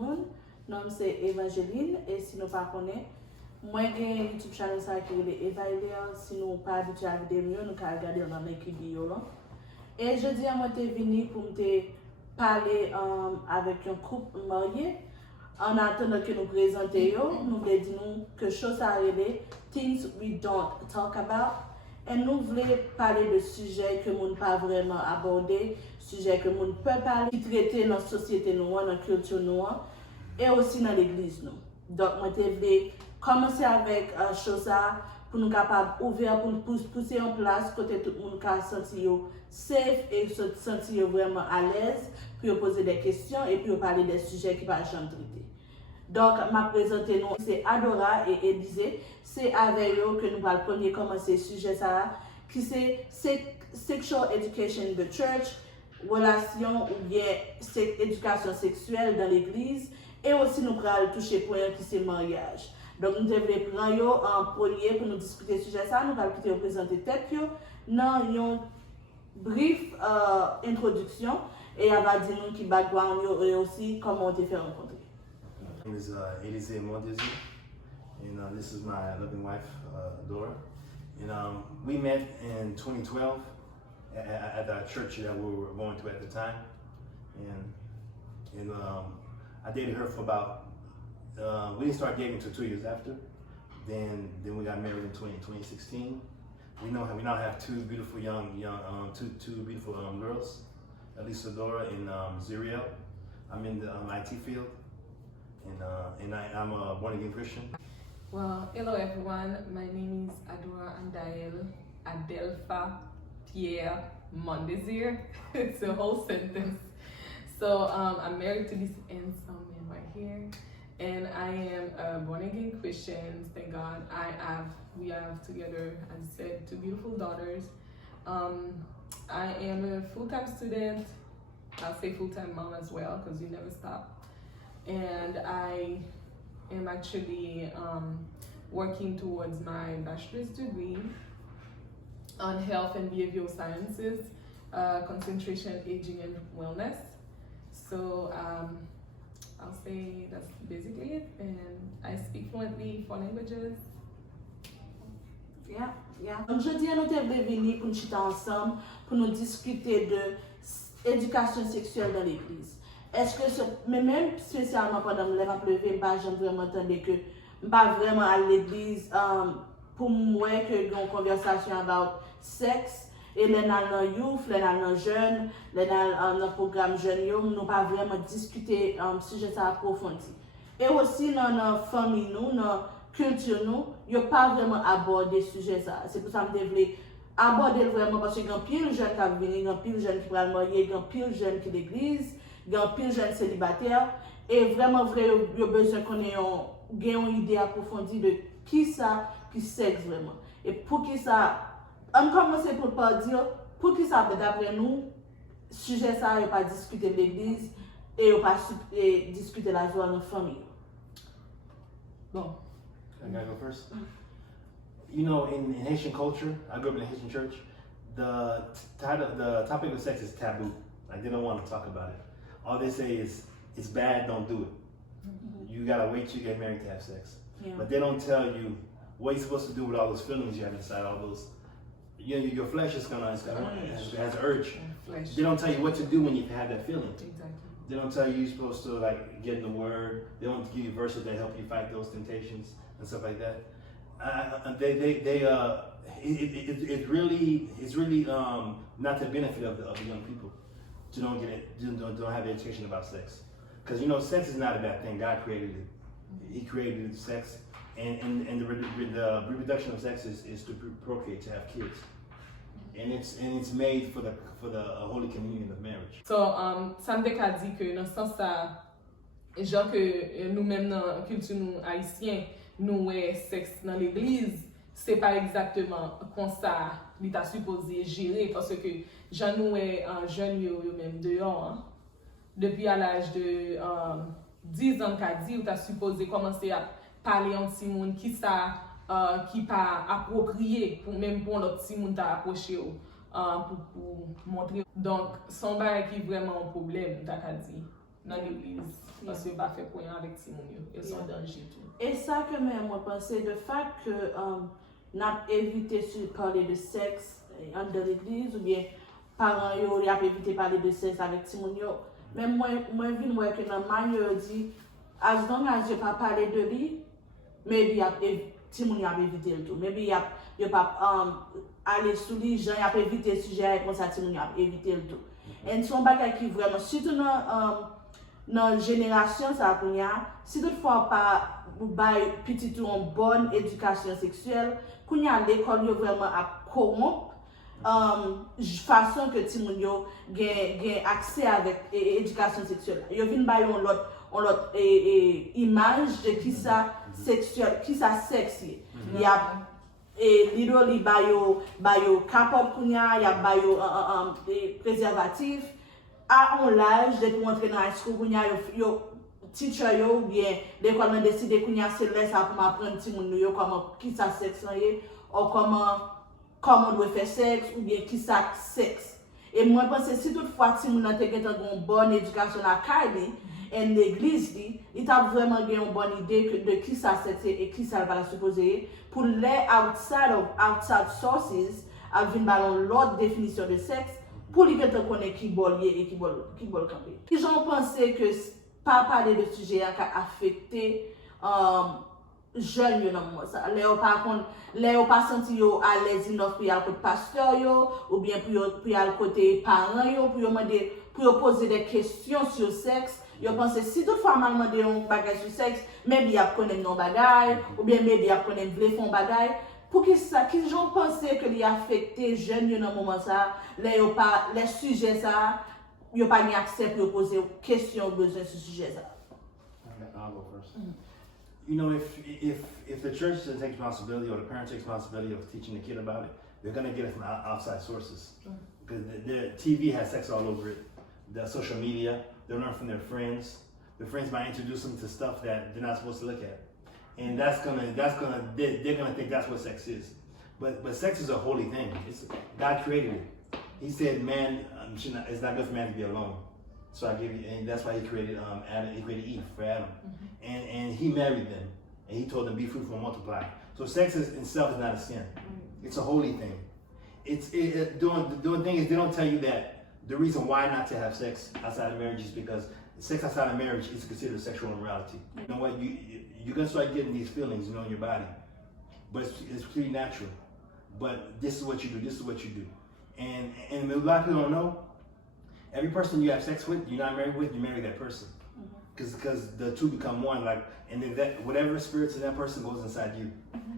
le monde. Nom c'est Evangeline et si nous pas connaît, moi j'ai un YouTube channel ça qui est Eva Elia, si nous pas habitué à vidéo, nous pouvons regarder dans l'équipe là. Et je dis à moi t'es venu pour me parler avec un couple marié. En attendant que nous présentions, nous voulons dire que chose arrivée, things we don't talk about. Et nous voulons parler de sujets que nous ne pas vraiment aborder, sujets que nous ne peut parler, qui traitent dans la société noire, dans la culture noire, et aussi dans l'église. Donc, moi, je voulais commencer avec chose pour nous capables ouvrir, pour nous pousser en place, côté tout le monde qui sentir safe et se sentir vraiment à l'aise, pour poser des questions et puis parler des sujets qui ne pas jamais traiter. Donc, ma présenté nous, c'est Adora et Élisée. C'est avec eux que nous allons premier commencer ce sujet ça, qui c'est Sexual Education in the Church, relation ou bien éducation sexuelle dans l'église, et aussi nous allons toucher point qui c'est mariage. Donc, nous devons prendre en premier pour nous discuter ce sujet ça, nous allons quitter présenter tête dans une brief introduction et elle va dire nous qui background et aussi comment on t'a fait rencontrer. My name is Élisée Mondesi, and this is my loving wife, Dora. And we met in 2012 at the church that we were going to at the time. And I dated her for about, we didn't start dating until 2 years after. Then we got married in 2016. We now have two beautiful two beautiful girls, Elisa Dora and Zuriel. I'm in the IT field. And I'm a born-again Christian. Well, hello everyone. My name is Adora Andael Adelpha Pierre Mondesir. It's a whole sentence. So I'm married to this handsome man right here, and I am a born-again Christian. Thank God. We have together, as I said, two beautiful daughters. I am a full-time student. I'll say full-time mom as well, because you never stop. And I am actually working towards my bachelor's degree on health and behavioral sciences, concentration, aging, and wellness. So I'll say that's basically it. And I speak fluently 4 languages. Yeah. Aujourd'hui, nous sommes venus pour nous chiter ensemble, pour nous discuter de l'éducation sexuelle dans l'église. Est-ce que, mais même spécialement pendant que je me lever, je n'ai vraiment entendu que je ne pas vraiment à l'église pour moi que j'ai une conversation about sexe et les dans youth, les dans jeunes, les dans le programme jeune, nous pas vraiment discuter sujet ça approfondi. Et aussi dans notre famille nous, dans notre culture nous, il n'y a pas vraiment abordé sujet ça. C'est pour ça que je voulais aborder vraiment parce qu'il y a pile de jeunes qui viennent, il y a pile de jeunes qui prennent marier, il y a pile de jeunes qui l'église. Il y a un pile de jeunes célibataires et vraiment vrai, il y a besoin qu'on ait une idée approfondie de qui ça, qui sexe vraiment. Et pour qui ça, on commence par dire, pour qui ça, d'après nous, sujet ça, il n'y a pas discuter de l'église et il n'y a pas discuter la joie dans la famille. Bon. I gotta go first. You know, in Haitian culture, I grew up in a Haitian church, the topic of sex is taboo. Like, they don't want to talk about it. All they say is, it's bad, don't do it. Mm-hmm. You gotta wait till you get married to have sex. Yeah. But they don't tell you what you're supposed to do with all those feelings you have inside, all those, your flesh is has urge. Flesh. They don't tell you what to do when you have that feeling. Exactly. They don't tell you you're supposed to like get in the word. They don't give you verses that help you fight those temptations and stuff like that. It's really not the benefit of the young people. Don't have the education about sex, because you know sex is not a bad thing. God created it. He created sex, and the reproduction of sex is to procreate, to have kids, and it's made for the holy communion of marriage. So ça me dit que dans ce sens ça, genre que nous-mêmes dans la culture haïtienne, nous sexe dans l'église, c'est pas exactement comme ça il t'a supposé gérer parce que j'en noué un jeune yo même dehors hein. Depuis à l'âge de 10 ans qu'a dit ou t'as supposé commencer à parler en petit monde qui ça qui pas approprié pour même pour l'autre petit monde t'a approché pour montrer donc son bail qui vraiment un problème t'as dit dans l'église parce que pas fait point avec Timon, ils sont en danger tout. Et ça que moi pensé de fait que n'a évité de parler de sexe dans l'église ou bien parents yo y a évité parler de sexe avec Timon yo. Mais moi vinn moi que dans manière dit as long as je pas parler de lui, maybe Timon y a évité le tout. Maybe y a pas aller sous les gens y a évité sujet comme ça Timon y a évité le tout. Et son bagage qui vraiment surtout dans génération ça kounya si toutefois pas bay petit tout en bonne éducation sexuelle kounya l'école yo vraiment à corrompre façon que ti moun yo gen accès avec éducation sexuelle yo vinn bay on l'autre image de qui ça sexuel qui ça sexy il y a et literally bayo capable kounya y a bayo préservatif à un âge depuis entrer dans la school kounya yo teacher yo ou bien l'école m'a décidé kounya c'est là ça pour m'apprendre ti moun yo comment qui ça sexe ou comment on doit faire sexe ou bien qui ça sexe et moi je pense si toutefois ti moun te gen une bonne éducation à Kali et l'église il t'a vraiment gagné une bonne idée de qui ça sexe et qui ça va supposer pour les outside sources à venir l'autre définition de sexe pour les gens connaître qui bol et qui bol camper. Les gens pensaient que pas parler de sujet a affecté jeunes yo dans moi ça. Les pas senti yo à l'aise enough pour aller côté pasteur yo ou bien pour aller côté parents yo pour demander pour poser des questions sur sexe. Yo pense si toutefois m'a demandé un bagage sur sexe, maybe y a connaître non bagage ou bien maybe y a connaître vle fond bagage. Pour qui ça qui j'en pensais que li affecté jeunes dans moment ça, les sujets ça, yo pas ni accès pour poser questions besoin sur sujet ça. I'll go first. You know, if the church doesn't take responsibility or the parents take responsibility of teaching the kid about it, they're gonna get it from outside sources. Because the TV has sex all over it. The social media, they learn from their friends. Their friends might introduce them to stuff that they're not supposed to look at, and they're gonna think that's what sex is. But sex is a holy thing. God created it. He said, man, it's not good for man to be alone. So I give you, and that's why he created Adam. He created Eve for Adam, and he married them, and he told them be fruitful and multiply. So sex itself is not a sin; it's a holy thing. The thing is, they don't tell you that the reason why not to have sex outside of marriage is because sex outside of marriage is considered sexual immorality. You know what? You're gonna start getting these feelings, in your body, but it's pretty natural. But this is what you do. This is what you do, and a lot of people don't know. Every person you have sex with, you're not married with, you marry that person. Because the two become one, and then that whatever spirits in that person goes inside you.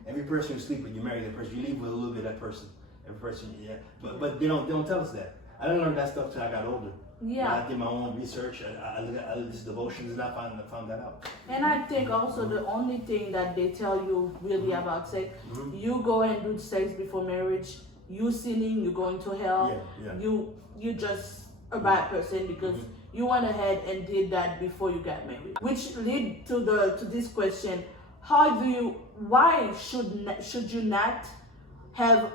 Every person you sleep with, you marry that person. You leave with a little bit of that person. Every person, yeah. But they don't tell us that. I didn't learn that stuff till I got older. Yeah. I did my own research. I did these devotions, and I found that out. And I think also the only thing that they tell you really about sex, you go and do sex before marriage, you sinning, you're going to hell. Yeah. You just a bad person because you went ahead and did that before you got married. Which lead to this question: why should you not have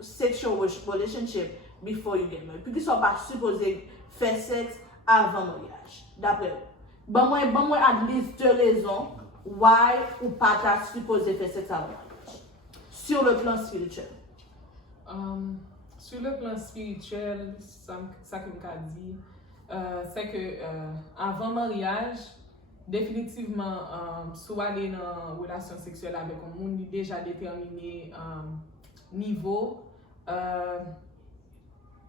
sexual relationship before you get married? Puis qu'ils sont pas supposés faire sexe avant mariage. D'après vous. Bon moi at least 2 raisons why ou pas ta supposé faire sexe avant mariage. Sur le plan spirituel. Sur le plan spirituel, ça que je dit, c'est que avant mariage, définitivement, soit aller dans une relation sexuelle avec un monde déjà déterminé niveau, je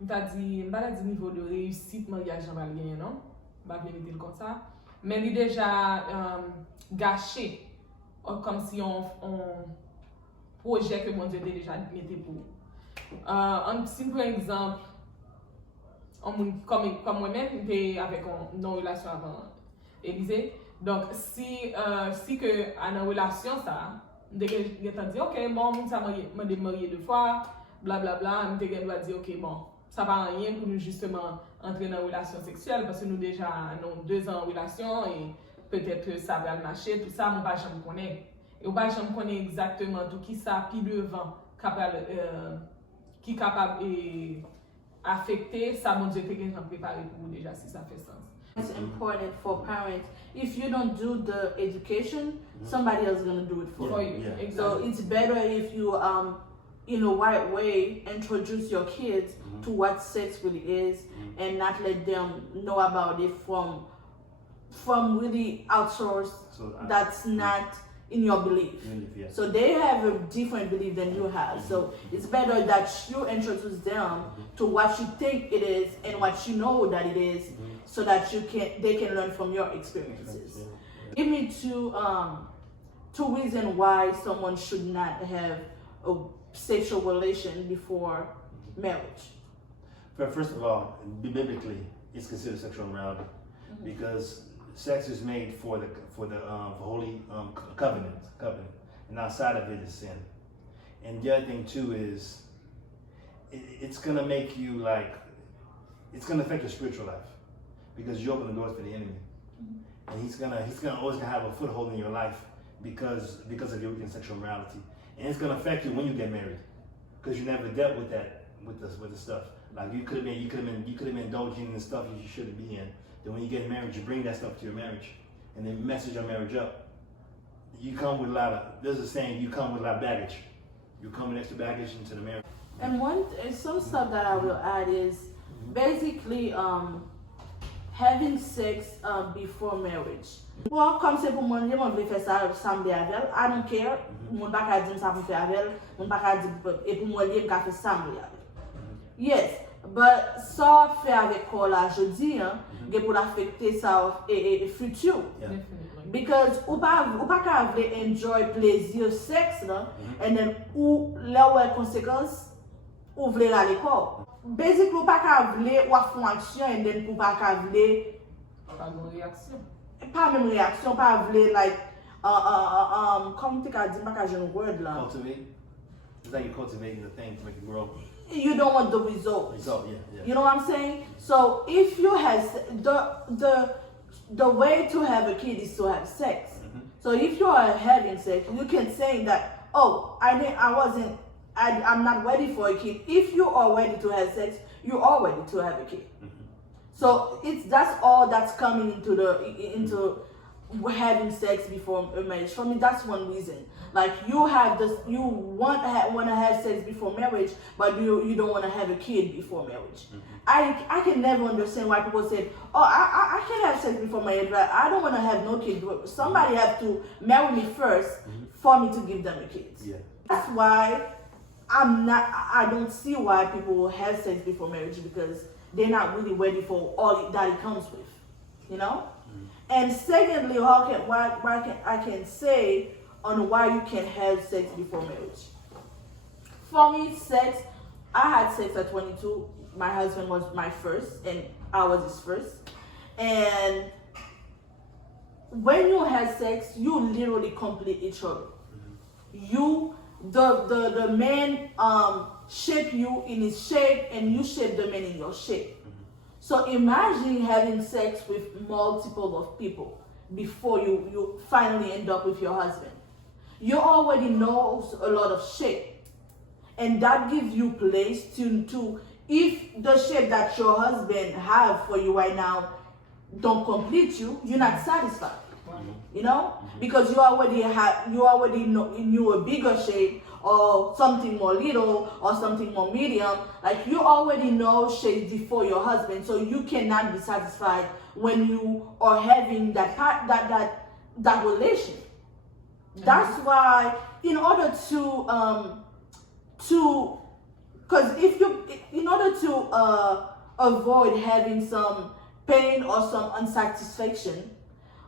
ne pas dire niveau de réussite mariage en valien, non? Je ne vais pas dire comme ça. Mais il est déjà gâché, comme si on projet que mon Dieu déjà mis pour. Un simple exemple, comme moi-même, j'étais avec une relation avant Élysée. Donc, si que à une relation, ça, je dit, ok, bon, ça m'a marié 2 fois, blablabla, je dois dire, ok, bon, ça va rien pour nous justement entrer dans une relation sexuelle parce que nous déjà avons 2 ans en relation et peut-être que ça va marcher, tout ça, je ne vais jamais connaître. Et je ne vais jamais connaître exactement tout qui ça, puis devant, qui est capable d'affecter ça, mon Dieu, que j'ai préparé pour vous déjà, si ça fait sens. It's important for parents. If you don't do the education, somebody else is gonna do it for you. Yeah. Exactly. So it's better if you in a right way introduce your kids to what sex really is and not let them know about it from really outsourced So that's not in your belief. yeah. So they have a different belief than you have. So it's better that you introduce them to what you think it is and what you know that it is, so that they can learn from your experiences. Give me two reasons why someone should not have a sexual relation before marriage. First of all, biblically, it's considered sexual immorality because sex is made for the holy covenant, and outside of it is sin. And the other thing too is it's gonna make you it's gonna affect your spiritual life because you open the doors for the enemy, and he's gonna always have a foothold in your life because of your sexual morality, and it's gonna affect you when you get married because you never dealt with that with the stuff. Like you could have been indulging in stuff you shouldn't be in. Then when you get married, you bring that stuff to your marriage, and then mess your marriage up. You come with there's a saying, you come with a lot of baggage. You come with extra baggage into the marriage. And some stuff that I will add is basically having sex before marriage. Well, comme c'est pour moi, je vais faire ça samedi avec. I don't care. Mon pas qu'à dire ça pour faire avec. Mon pas qu'à dire et pour moi, je vais faire samedi avec. Yes, but ça fait avec quoi là, je dis, pour affecter ça et futur. Yeah. Definitely. Because ou pas qu'à enjoy plaisir sexe là, and then ou là où est conséquence, ou vle à l'école. Basically, ou pas qu'à vle ou à fond action, and then pour pas qu'à vle Pas de réaction. pas même réaction, pas vle like comment tu qu'à dire pas qu'à un word là. Cultivate. It's like you're cultivating the thing to make it grow. You don't want the result. Result, yeah. You know what I'm saying? So if you have the way to have a kid is to have sex. So if you are having sex, you can say that, oh, I'm not ready for a kid. If you are ready to have sex, you are ready to have a kid. So that's all that's coming into having sex before marriage. For me, that's one reason. Like you want to have sex before marriage, but you don't want to have a kid before marriage. I can never understand why people say, oh, I can't have sex before marriage, but I don't want to have no kid. Somebody have to marry me first for me to give them a kid. Yeah. That's why I don't see why people will have sex before marriage, because they're not really ready for all that it comes with, you know? And secondly, I can say on why you can have sex before marriage. For me, sex, I had sex at 22. My husband was my first, and I was his first. And when you have sex, you literally complete each other. The man shape you in his shape, and you shape the man in your shape. So imagine having sex with multiple of people before you finally end up with your husband. You already know a lot of shape, and that gives you place to if the shape that your husband have for you right now don't complete you, you're not satisfied. You know, because you already knew a bigger shape, or something more little, or something more medium. Like you already know shapes before your husband, so you cannot be satisfied when you are having that relation. That's why, in order to avoid having some pain or some unsatisfaction,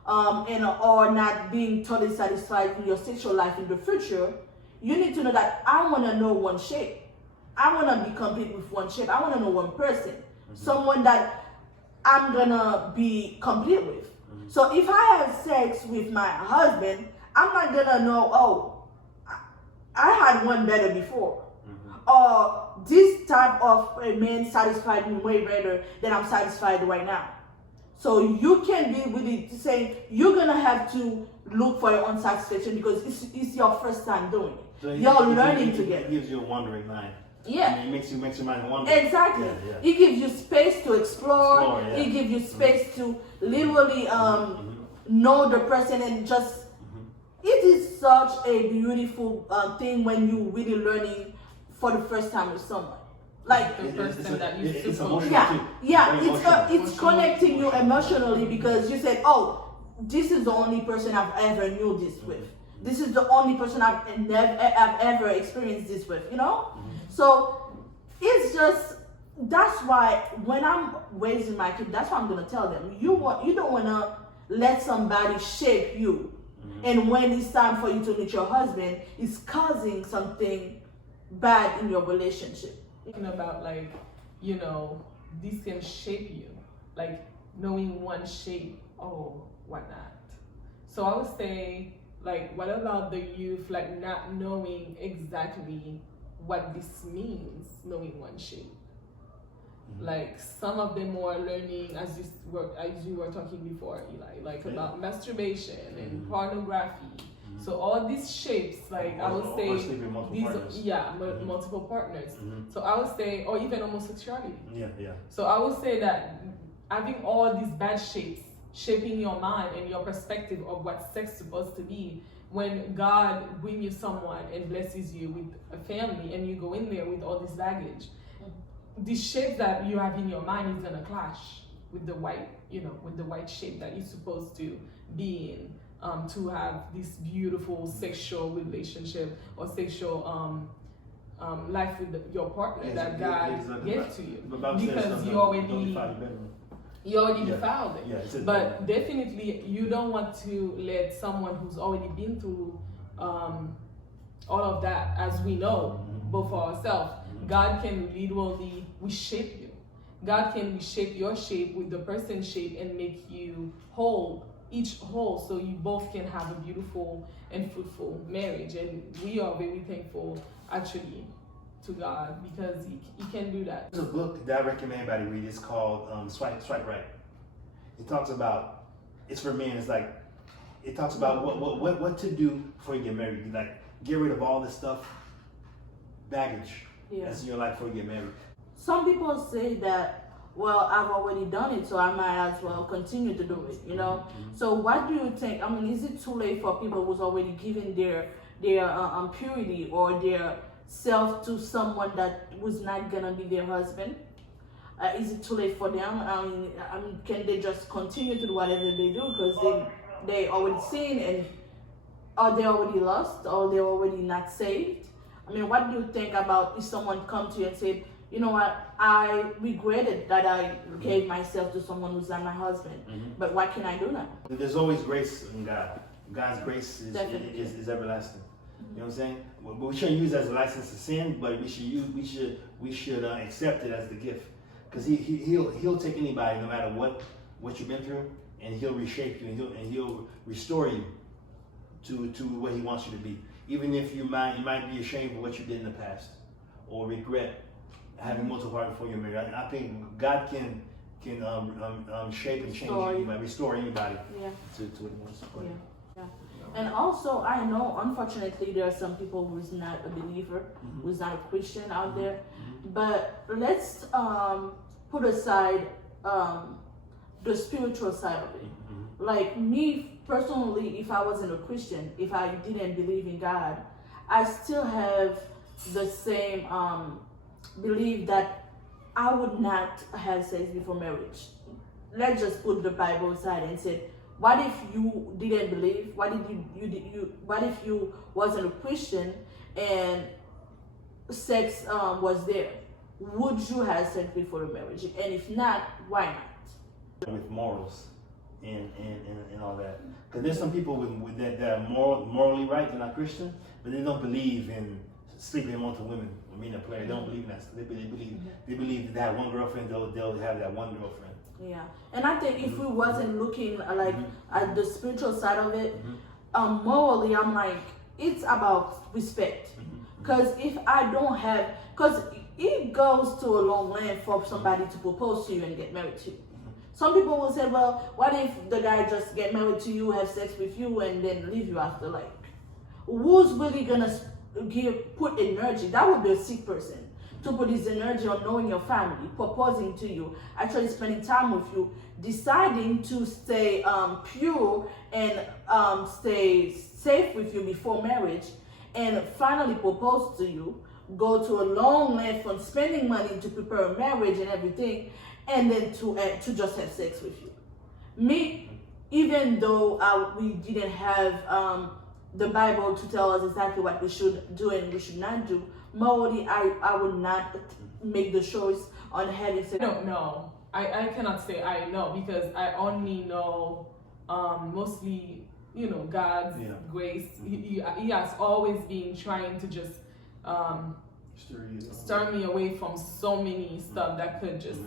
or not being totally satisfied in your sexual life in the future, you need to know that I want to know one shape. I want to be complete with one shape. I want to know one person, someone that I'm gonna be complete with. So if I have sex with my husband, I'm not gonna know, oh, I had one better before. Or this type of a man satisfied me way better than I'm satisfied right now. So you can be really saying you're gonna have to look for your own satisfaction because it's your first time doing it. So You're learning together. It gives you a wandering mind. Yeah. And it makes your mind wander. Exactly. Yeah, It gives you space to explore. Yeah. It gives you space to literally know the person and just. It is such a beautiful thing when you really learning for the first time with someone. Like The person that you it's suppose. emotional. yeah, Very emotional. it's connecting you emotionally because you said, oh, this is the only person I've ever knew this with. This is the only person I've ever experienced this with. You know, so it's just that's why when I'm raising my kid, that's what I'm gonna tell them. You don't wanna let somebody shape you, and when it's time for you to meet your husband, it's causing something bad in your relationship. Thinking about like, you know, this can shape you, like knowing one shape, oh, why not? So I would say, like, what about the youth, like not knowing exactly what this means, knowing one shape? Like some of them are learning as you were talking before, Eli, like about masturbation and pornography. So all these shapes, like I would say, multiple partners. So I would say, or even homosexuality. Yeah. So I would say that having all these bad shapes shaping your mind and your perspective of what sex is supposed to be, when God brings you someone and blesses you with a family and you go in there with all this baggage, the shape that you have in your mind is gonna clash with the white, with the white shape that you're supposed to be in. To have this beautiful sexual relationship or sexual life with your partner that God gave to you, because you already defiled it. But definitely you don't want to let someone who's already been through all of that, as we know, but for ourselves, God can literally reshape you. God can reshape your shape with the person's shape and make you whole, each whole, so you both can have a beautiful and fruitful marriage. And we are very thankful, actually, to God, because He can do that. There's a book that I recommend everybody read. It's called Swipe Right. It talks about, it's for men. It's like it talks about what to do before you get married. Like get rid of all this stuff, baggage that's in your life before you get married. Some people say that, well, I've already done it, so I might as well continue to do it, So what do you think? I mean, is it too late for people who's already given their purity or their self to someone that was not gonna be their husband? Is it too late for them? I mean, can they just continue to do whatever they do because they already sinned, and are they already lost, or they're already not saved? I mean, what do you think about if someone come to you and say, you know what, I regretted that I gave myself to someone who's not my husband, but what can I do now? There's always grace in God. God's grace is everlasting. You know what I'm saying? But we shouldn't use it as a license to sin, but we should accept it as the gift, because he'll take anybody, no matter what you've been through, and He'll reshape you, and he'll restore you to what He wants you to be, even if you might be ashamed of what you did in the past or regret having multiple partners before you're married. I think God can shape and change anybody, restore anybody to what He wants to put. Yeah. And also, I know, unfortunately, there are some people who's not a believer, who's not a Christian out there. But let's put aside the spiritual side of it. Like me personally, if I wasn't a Christian, if I didn't believe in God, I still have the same belief that I would not have sex before marriage. Let's just put the Bible aside and say, what if you didn't believe? What if you wasn't a Christian and sex was there? Would you have sex before the marriage? And if not, why not? With morals and all that, because there's some people that are morally right, they're not Christian, but they don't believe in sleeping with multiple women. I mean, a player, they don't believe in that. They believe that they have one girlfriend, they'll have that one girlfriend. Yeah, and I think if we wasn't looking at the spiritual side of it, morally, I'm like, it's about respect. Because if I don't have, because it goes to a long length for somebody to propose to you and get married to you. Some people will say, well, what if the guy just get married to you, have sex with you, and then leave you after? Like, who's really gonna put energy? That would be a sick person. to put his energy on knowing your family, proposing to you, actually spending time with you, deciding to stay pure and stay safe with you before marriage, and finally propose to you, go to a long length on spending money to prepare a marriage and everything, and then to just have sex with you. Me, even though we didn't have the Bible to tell us exactly what we should do and we should not do, morally, I would not make the choice on having sex. I don't know. I cannot say I know, because I only know mostly, God's grace. He has always been trying to just stir me away from so many stuff that could just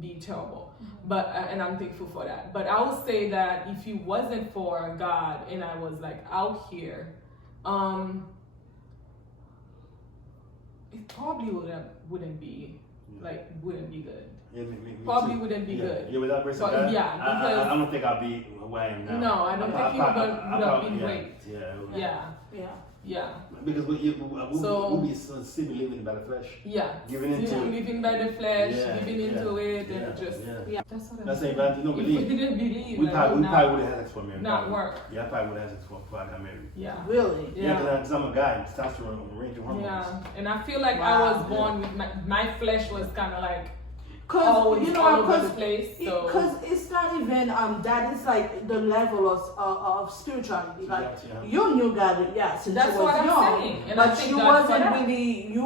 be terrible. But and I'm thankful for that. But I would say that if it wasn't for God and I was like out here, it probably wouldn't be good. Probably wouldn't be good. Yeah, without grace of But, God, yeah, because I don't think I'll be where I am now. no, I don't think you would have been great. Yeah. Yeah. Because we'll be still living by the flesh. Yeah. Giving into living by the flesh, Yeah, giving into it, and just yeah. that's what That's I'm saying, but you don't If we believe. didn't believe, We like, probably would would have had sex for marriage. not work. Yeah, I probably would have had sex before I got married. Yeah. Really? Yeah, because I'm a guy, testosterone, range of hormones. Yeah, and I feel like I Wow. was born with my flesh was kind of like Cause always you know, all over cause the place. So because it's not even that. It's like the level of spirituality. Like Yeah. you knew God, yeah, since That's you was what I'm young, saying, and I but thank you God for that.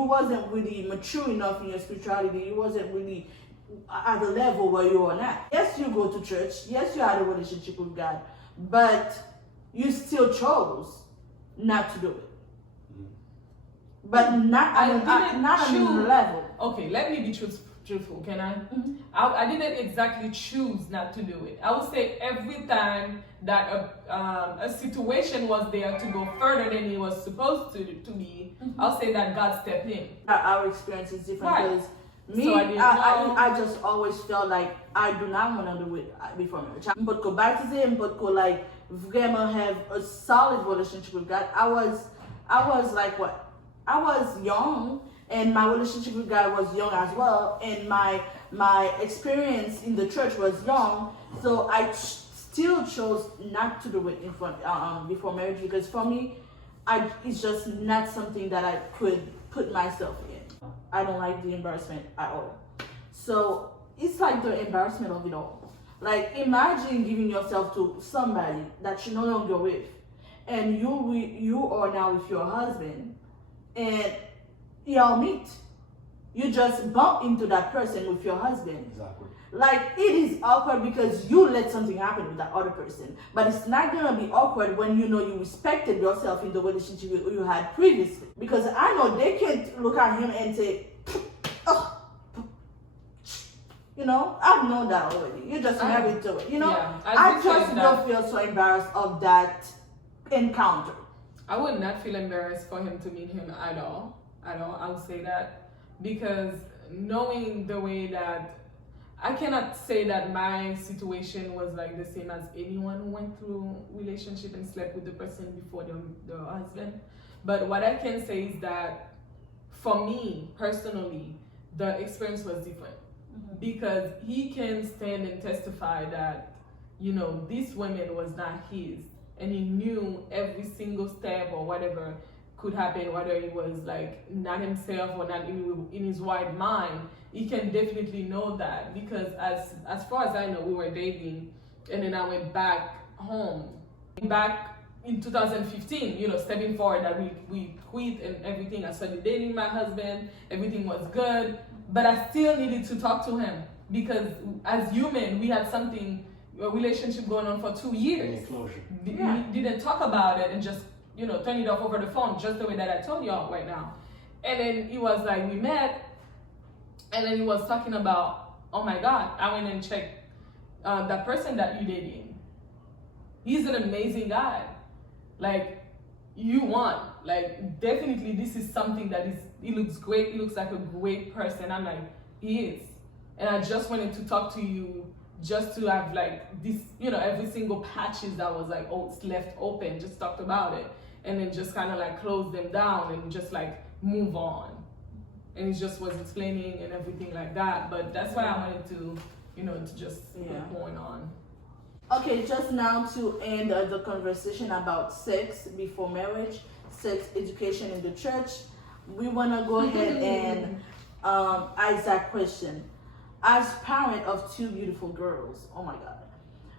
wasn't really mature enough in your spirituality. You wasn't really at the level where you are now. Yes, you go to church. Yes, you had a relationship with God, but you still chose not to do it. But not I on didn't not on choose. the level. Okay, let me be truthful. Can I? Mhm. I didn't exactly choose not to do it. I would say every time that a situation was there to go further than it was supposed to be, I'll say that God stepped in. Our experience is different Right. because me, So I didn't know. I just always felt like I do not want to do it before marriage. But go baptiser, but go like vraiment have a solid relationship with God. I was like what? I was young, and my relationship with God was young as well, and my experience in the church was young. So I still chose not to do it in front before marriage, because for me, it's just not something that I could put myself in. I don't like the embarrassment at all. So it's like the embarrassment of it all. Like imagine giving yourself to somebody that you're no longer with, and you are now with your husband, and y'all meet. You just bump into that person with your husband. It's awkward. Like it is awkward because you let something happen with that other person, but it's not gonna be awkward when you know you respected yourself in the relationship you had previously. Because I know they can't look at him and say, "Oh," I've known that already. You're just married to it, Yeah, I just don't feel so embarrassed of that encounter. I would not feel embarrassed for him to meet him at all. I would say that, because knowing the way that I cannot say that my situation was like the same as anyone who went through relationship and slept with the person before the husband. But what I can say is that for me personally, the experience was different, because he can stand and testify that, this woman was not his, and he knew every single step or whatever could happen, whether he was like not himself or not in his right mind. He can definitely know that, because as far as I know, we were dating, and then I went back home back in 2015, stepping forward that we quit and everything. I started dating my husband, everything was good, but I still needed to talk to him, because as human, we had a relationship going on for 2 years. Closure. We didn't talk about it and just turn it off over the phone, just the way that I told y'all right now. And then it was like we met, and then he was talking about, oh my God, I went and checked that person that you're dating. He's an amazing guy. Like, you want, like, definitely this is something that he looks great. He looks like a great person. I'm like, he is. And I just wanted to talk to you, just to have like this, every single patches that was like, left open, just talked about it. And then just kind of like close them down and just like move on. and he just was explaining and everything like that. But that's why I wanted to, to just Yeah. keep going on. Okay, just now to end the conversation about sex before marriage, sex education in the church, we want to go ahead and ask that question. As parent of two beautiful girls, oh my God.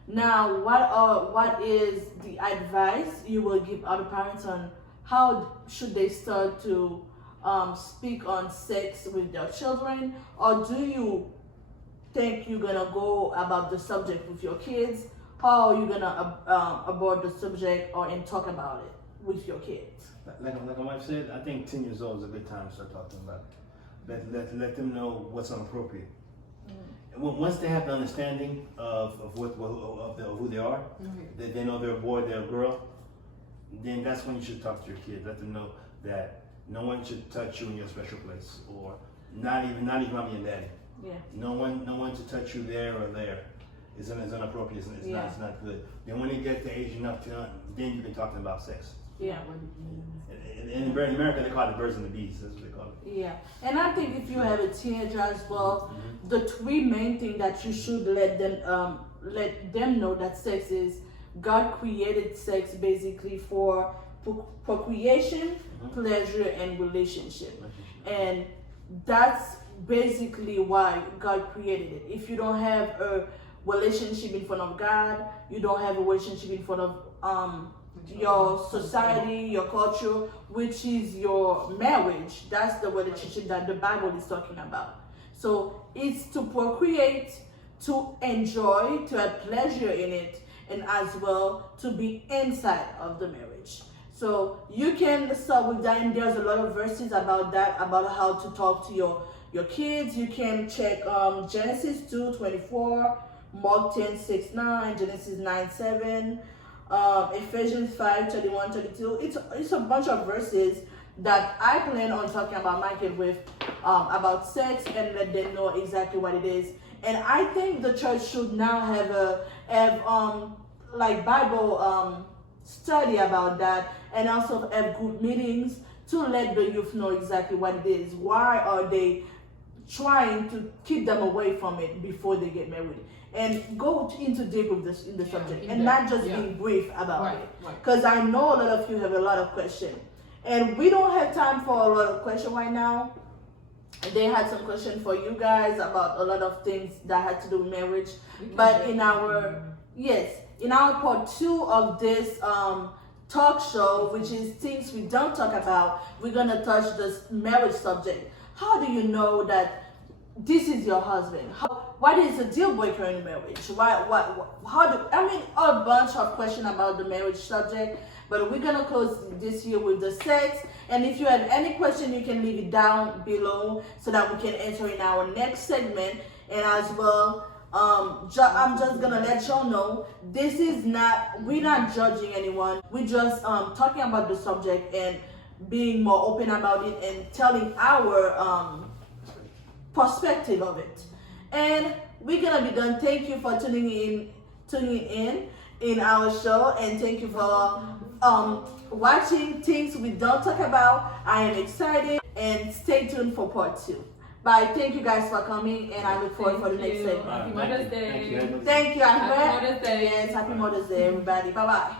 Now, what is the advice you will give other parents on how should they start to speak on sex with their children, or do you think you're gonna go about the subject with your kids? How are you gonna abort the subject and talk about it with your kids? Like my wife said, I think 10 years old is a good time to start talking about it. Let them know what's inappropriate. And once they have the understanding of who they are, they know they're a boy, they're a girl, then that's when you should talk to your kids. Let them know that no one should touch you in your special place, or not even mommy and daddy. Yeah. No one to touch you there or there. It's inappropriate. It's not good. Then when you get to age enough then you can talk to them about sex. Yeah. In America, they call it birds and the bees. That's what they call it. Yeah, and I think if you have a teenager as well, the three main things that you should let them know that sex is, God created sex basically for procreation, pleasure, and relationship, and that's basically why God created it. If you don't have a relationship in front of God, you don't have a relationship in front of your society, your culture, which is your marriage. That's the relationship that the Bible is talking about. So it's to procreate, to enjoy, to have pleasure in it, and as well to be inside of the marriage. So you can start with that, and there's a lot of verses about that, about how to talk to your kids. You can check Genesis 2:24, Mark 10:6-9, Genesis 9:7, Ephesians 5:31-32. It's a bunch of verses that I plan on talking about my kid with about sex, and let them know exactly what it is. And I think the church should now have like Bible study about that, and also have group meetings to let the youth know exactly what it is. Why are they trying to keep them away from it before they get married? And go into deep with this in the subject, and not just being brief about it. Because I know a lot of you have a lot of questions, and we don't have time for a lot of questions right now. They had some questions for you guys about a lot of things that had to do with marriage, but in our part 2 of this talk show, which is things we don't talk about, we're gonna touch this marriage subject. How do you know that this is your husband? What is a deal breaker in marriage? A bunch of questions about the marriage subject, but we're gonna close this year with the sex. And if you have any question, you can leave it down below so that we can answer in our next segment. And as well, I'm just gonna let y'all know, we're not judging anyone. We're just talking about the subject and being more open about it and telling our perspective of it. And we're gonna be done. Thank you for tuning in our show, and thank you for watching things we don't talk about. I am excited, and stay tuned for part 2. Bye. Thank you guys for coming, and I look forward for the next segment. Happy Mother's Day. Thank you. Happy Mother's Day. Yes, happy Mother's Day, everybody. Bye bye.